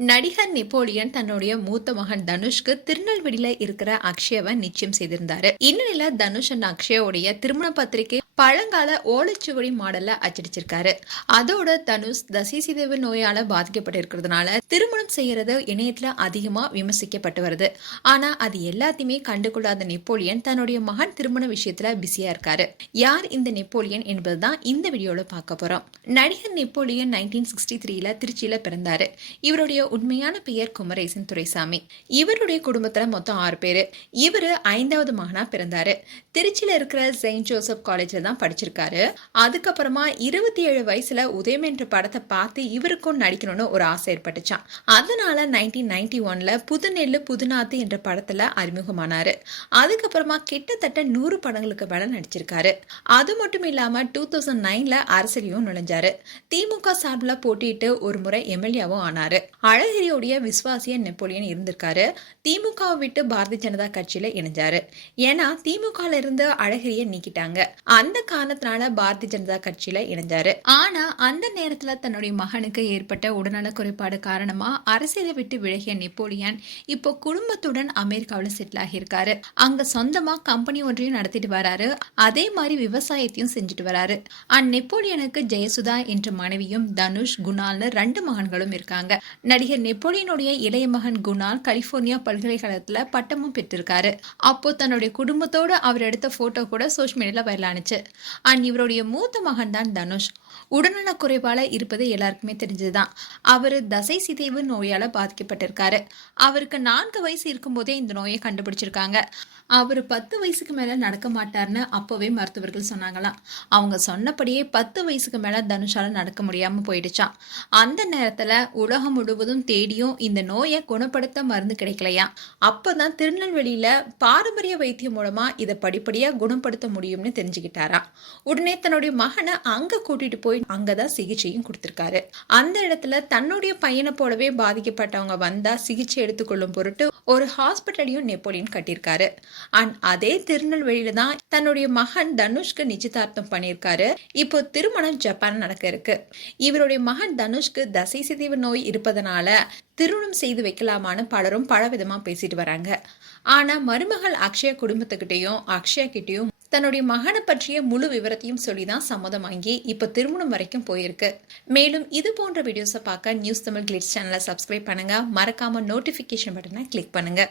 நடிகர் நெப்போலியன் தன்னுடைய மூத்த மகன் தனுஷ்க்கு திருநெல்வேலியில இருக்கிற அக்ஷயவை நிச்சயம் செய்திருந்தாரு. இந்நிலையில தனுஷ் அண்ட் அக்ஷயோடைய திருமண பத்திரிகை பழங்கால ஓலைச்சுவடி மாடல்ல அச்சடிச்சிருக்காரு. அதோட தனுஷ் தசிசிதேவு நோயால பாதிக்கப்பட்டிருக்கிறதுனால திருமணம் செய்யறது இணையத்துல அதிகமா விமர்சிக்கப்பட்டு வருது. ஆனா அது எல்லாத்தையுமே கண்டுகொள்ளாத நெப்போலியன் தன்னுடைய மகன் திருமண விஷயத்துல பிஸியா இருக்காரு. யார் இந்த நெப்போலியன் என்பதுதான் இந்த வீடியோல பார்க்க போறோம். நடிகர் நெப்போலியன் நைன்டீன் சிக்ஸ்டி த்ரீல திருச்சியில பிறந்தாரு. இவருடைய உண்மையான பெயர் குமரேசன் துரைசாமி. இவருடைய குடும்பத்துல மொத்தம் ஆறு பேரு. இவரு ஐந்தாவது மகனா பிறந்தாரு. திருச்சியில இருக்கிற செயின்ட் ஜோசப் காலேஜ்ல தான் படிச்சிருக்காரு. அதுக்கப்புறமா இருபத்தி ஏழு வயசுல உதயம் என்ற படத்தை பார்த்து இவருக்கும் நடிக்கணும்னு ஒரு ஆசை ஏற்பட்டுச்சான் அதனால நைன்டீன் நைன்டி ஒன்ல புதுநெல்லு புதுநாத்து என்ற படத்துல அறிமுகமானாரு. அதுக்கப்புறமா கிட்டத்தட்ட நூறு படங்களுக்கு மேல நடிச்சிருக்காரு. அது மட்டும் இல்லாம டூ தௌசண்ட் நைன்ல அரசியலையும் நுழைஞ்சாரு. திமுக சார்பில் போட்டியிட்டு ஒரு முறை எம்எல்ஏவும் ஆனாரு. அழகிரியோடைய விசுவாசிய நெப்போலியன் இருந்திருக்காரு. திமுகவை விட்டு பாரதிய ஜனதா கட்சியில இணைஞ்சாரு. ஏன்னா திமுக இருந்து அழகிரியை நீக்கிட்டாங்க. அந்த அந்த காரணத்தினால பாரதிய ஜனதா கட்சியில இணைஞ்சாரு. ஆனா அந்த நேரத்துல தன்னுடைய மகனுக்கு ஏற்பட்ட உடல்நல குறைபாடு காரணமா அரசியலை விட்டு விலகிய நெப்போலியன் இப்போ குடும்பத்துடன் அமெரிக்காவில் செட்டில் ஆகியிருக்காரு. அங்க சொந்தமா கம்பெனி ஒன்றையும் நடத்திட்டு வராரு. அதே மாதிரி விவசாயத்தையும் செஞ்சுட்டு வராரு. அந்நெப்போலியனுக்கு ஜெயசுதா என்ற மனைவியும் தனுஷ் குணால்னு ரெண்டு மகன்களும் இருக்காங்க. நடிகர் நெப்போலியனுடைய இளைய மகன் குணால் கலிபோர்னியா பல்கலைக்கழகத்துல பட்டமும் பெற்றிருக்காரு. அப்போ தன்னுடைய குடும்பத்தோட அவர் எடுத்த போட்டோ கூட சோஷியல் மீடியால வரலானுச்சு அண்ட் இவருடைய மூத்த மகன் தான் தனுஷ். உடல்நல குறைவால இருப்பது எல்லாருக்குமே தெரிஞ்சதுதான். அவர் தசை சிதைவு நோயால பாதிக்கப்பட்டிருக்காரு. அவருக்கு நான்கு வயசு இருக்கும்போதே இந்த நோயை கண்டுபிடிச்சிருக்காங்க. அவர் பத்து வயசுக்கு மேல நடக்க மாட்டார்னு அப்போவே மருத்துவர்கள் சொன்னாங்களாம். அவங்க சொன்னபடியே பத்து வயசுக்கு மேல தனுஷால நடக்க முடியாம போயிடுச்சாம். அந்த நேரத்துல உலகம் முழுவதும் தேடியும் இந்த நோயை குணப்படுத்த மருந்து கிடைக்கலையா அப்பதான் திருநெல்வேலியில பாரம்பரிய வைத்தியம் மூலமா இதை படிப்படியா குணப்படுத்த முடியும்னு தெரிஞ்சுக்கிட்டாரா உடனே தன்னுடைய மகனை அங்க கூட்டிட்டு போய் அங்கதான் சிகிச்சையும் கொடுத்திருக்காரு. அந்த இடத்துல தன்னுடைய பையனை போலவே பாதிக்கப்பட்டவங்க வந்தா சிகிச்சை எடுத்துக்கொள்ளும் பொருட்டு ஒரு ஹாஸ்பிட்டலையும் நெப்போலியன் கட்டியிருக்காரு. அண்ட் அதே திருநெல்வேலியில தான் தன்னுடைய மகன் தனுஷ்க்கு நிச்சயதார்த்தம் பண்ணியிருக்காரு. இப்போ திருமணம் ஜப்பான் நடக்க இருக்கு. இவருடைய மகன் தனுஷ்க்கு தசை சிதைவு நோய் இருப்பதனால திருமணம் செய்து வைக்கலாமான்னு பலரும் பல விதமா பேசிட்டு வராங்க. ஆனா மருமகள் அக்ஷயா குடும்பத்துக்கிட்டையும் அக்ஷயா கிட்டையும் தன்னுடைய மகனை பற்றிய முழு விவரத்தையும் சொல்லி தான் சம்மதம் வாங்கி இப்போ திருமணம் வரைக்கும் போயிருக்கு. மேலும் இது போன்ற வீடியோஸை பார்க்க நியூஸ் தமிழ் கிளிட்ஸ் சேனலை சப்ஸ்கிரைப் பண்ணுங்க. மறக்காம நோட்டிஃபிகேஷன் பட்டனை கிளிக் பண்ணுங்க.